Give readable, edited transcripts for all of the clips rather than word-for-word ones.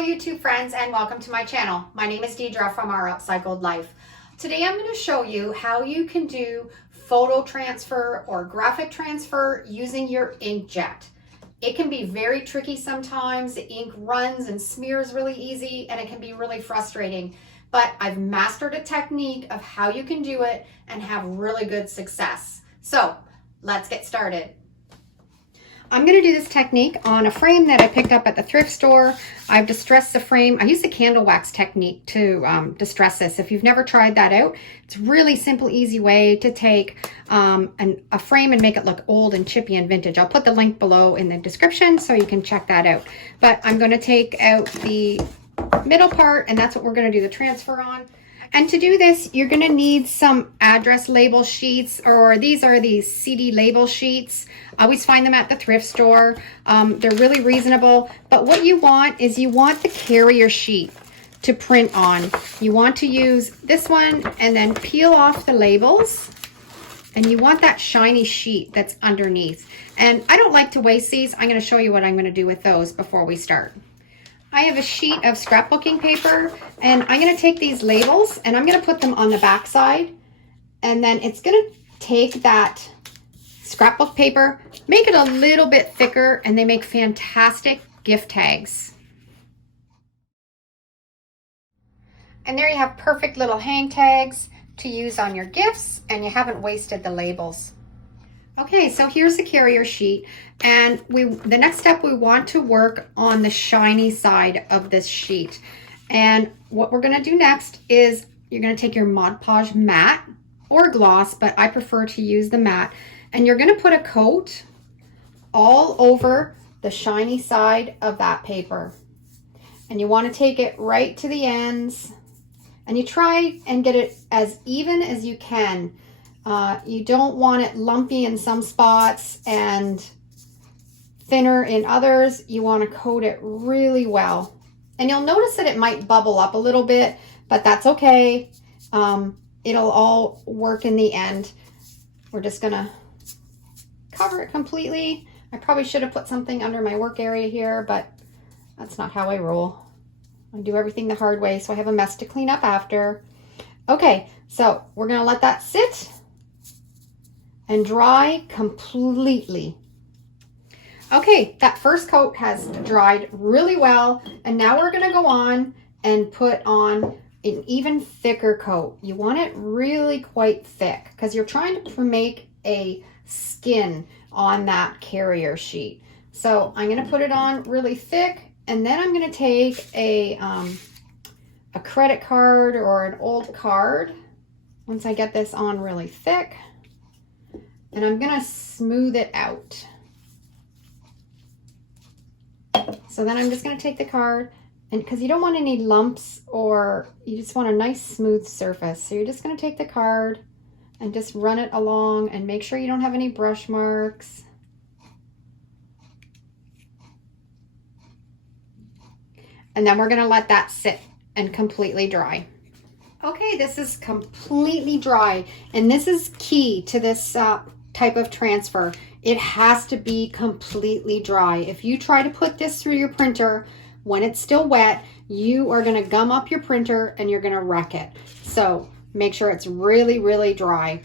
Hello YouTube friends and welcome to my channel. My name is Deidre from Our Upcycled Life. Today I'm going to show you how you can do photo transfer or graphic transfer using your inkjet. It can be very tricky sometimes. The ink runs and smears really easy and it can be really frustrating. But I've mastered a technique of how you can do it and have really good success. So let's get started. I'm going to do this technique on a frame that I picked up at the thrift store. I've distressed the frame. I use the candle wax technique to distress this. If you've never tried that out, it's a really simple, easy way to take a frame and make it look old and chippy and vintage. I'll put the link below in the description so you can check that out. But I'm going to take out the middle part, and that's what we're going to do the transfer on. And to do this, you're going to need some address label sheets, or these are the CD label sheets. I always find them at the thrift store. They're really reasonable. But what you want is you want the carrier sheet to print on. You want to use this one and then peel off the labels. And you want that shiny sheet that's underneath. And I don't like to waste these. I'm going to show you what I'm going to do with those before we start. I have a sheet of scrapbooking paper, and I'm going to take these labels and I'm going to put them on the back side, and then it's going to take that scrapbook paper, make it a little bit thicker, and they make fantastic gift tags. And there you have perfect little hang tags to use on your gifts, and you haven't wasted the labels. Okay, so here's the carrier sheet, and the next step, we want to work on the shiny side of this sheet. And what we're going to do next is you're going to take your Mod Podge matte or gloss, but I prefer to use the matte, and you're going to put a coat all over the shiny side of that paper. And you want to take it right to the ends, and you try and get it as even as you can. You don't want it lumpy in some spots and thinner in others. You want to coat it really well. And you'll notice that it might bubble up a little bit, but that's okay. It'll all work in the end. We're just going to cover it completely. I probably should have put something under my work area here, but that's not how I roll. I do everything the hard way, so I have a mess to clean up after. Okay, so we're going to let that sit and dry completely. Okay, that first coat has dried really well, and now we're going to go on and put on an even thicker coat. You want it really quite thick because you're trying to make a skin on that carrier sheet. So I'm going to put it on really thick, and then I'm going to take a credit card or an old card once I get this on really thick. And I'm going to smooth it out. So then I'm just going to take the card, and because you don't want any lumps, or you just want a nice smooth surface. So you're just going to take the card and just run it along and make sure you don't have any brush marks. And then we're going to let that sit and completely dry. Okay, this is completely dry, and this is key to this type of transfer. It has to be completely dry. If you try to put this through your printer when it's still wet, you are going to gum up your printer and you're going to wreck it. So make sure it's really, really dry.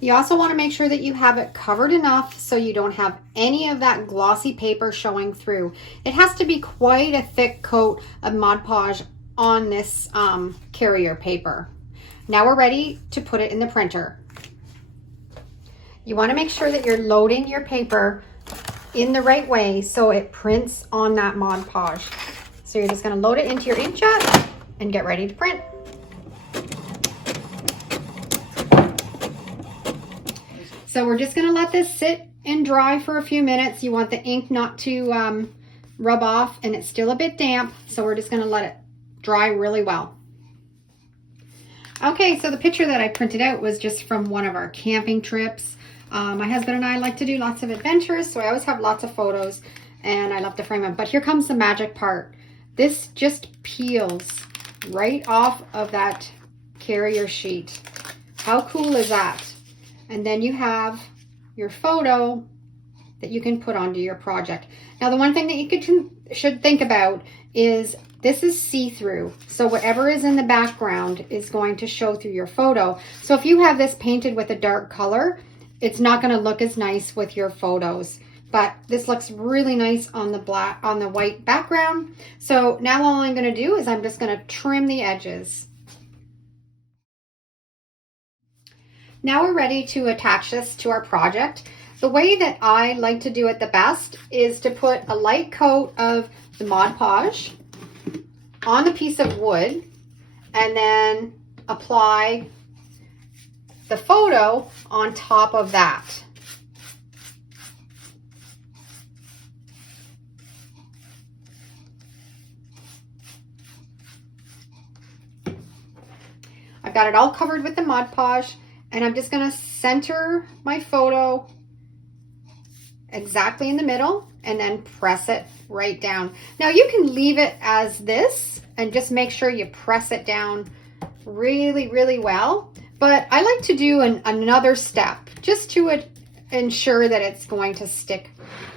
You also want to make sure that you have it covered enough so you don't have any of that glossy paper showing through. It has to be quite a thick coat of Mod Podge on this carrier paper. Now we're ready to put it in the printer. You want to make sure that you're loading your paper in the right way so it prints on that Mod Podge. So you're just going to load it into your inkjet and get ready to print. So we're just going to let this sit and dry for a few minutes. You want the ink not to rub off, and it's still a bit damp, so we're just going to let it dry really well. Okay, so the picture that I printed out was just from one of our camping trips. My husband and I like to do lots of adventures, so I always have lots of photos, and I love to frame them. But here comes the magic part. This just peels right off of that carrier sheet. How cool is that? And then you have your photo that you can put onto your project. Now, the one thing that you should think about is this is see-through. So whatever is in the background is going to show through your photo. So if you have this painted with a dark color, it's not going to look as nice with your photos. But this looks really nice on the white background. So now all I'm going to do is I'm just going to trim the edges. Now we're ready to attach this to our project. The way that I like to do it the best is to put a light coat of the Mod Podge on the piece of wood and then apply the photo on top of that. I've got it all covered with the Mod Podge, and I'm just going to center my photo exactly in the middle and then press it right down. Now you can leave it as this and just make sure you press it down really, really well. But I like to do another step just to ensure that it's going to stick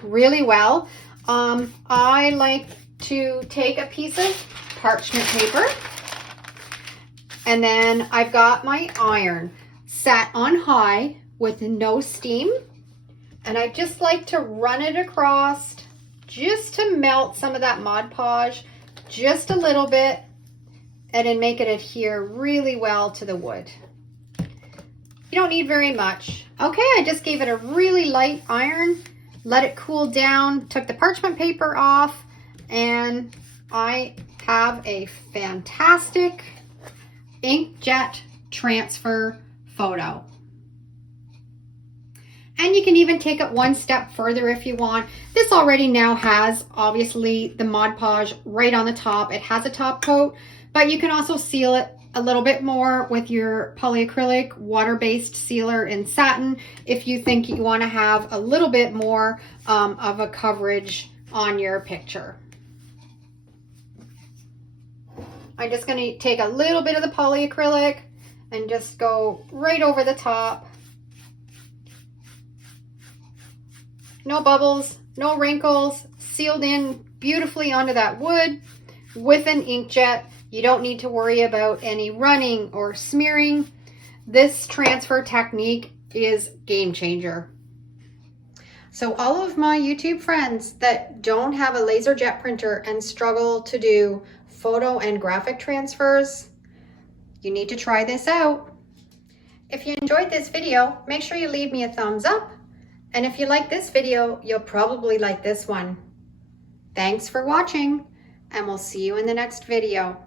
really well. I like to take a piece of parchment paper, and then I've got my iron set on high with no steam, and I just like to run it across just to melt some of that Mod Podge just a little bit and then make it adhere really well to the wood. You don't need very much. Okay, I just gave it a really light iron, let it cool down, took the parchment paper off, and I have a fantastic inkjet transfer photo. And you can even take it one step further if you want. This already now has, obviously, the Mod Podge right on the top. It has a top coat, but you can also seal it a little bit more with your polyacrylic water-based sealer in satin if you think you want to have a little bit more of a coverage on your picture. I'm just going to take a little bit of the polyacrylic and just go right over the top. No bubbles, no wrinkles, sealed in beautifully onto that wood with an inkjet. You don't need to worry about any running or smearing. This transfer technique is game changer. So all of my YouTube friends that don't have a LaserJet printer and struggle to do photo and graphic transfers, you need to try this out. If you enjoyed this video, make sure you leave me a thumbs up. And if you like this video, you'll probably like this one. Thanks for watching, and we'll see you in the next video.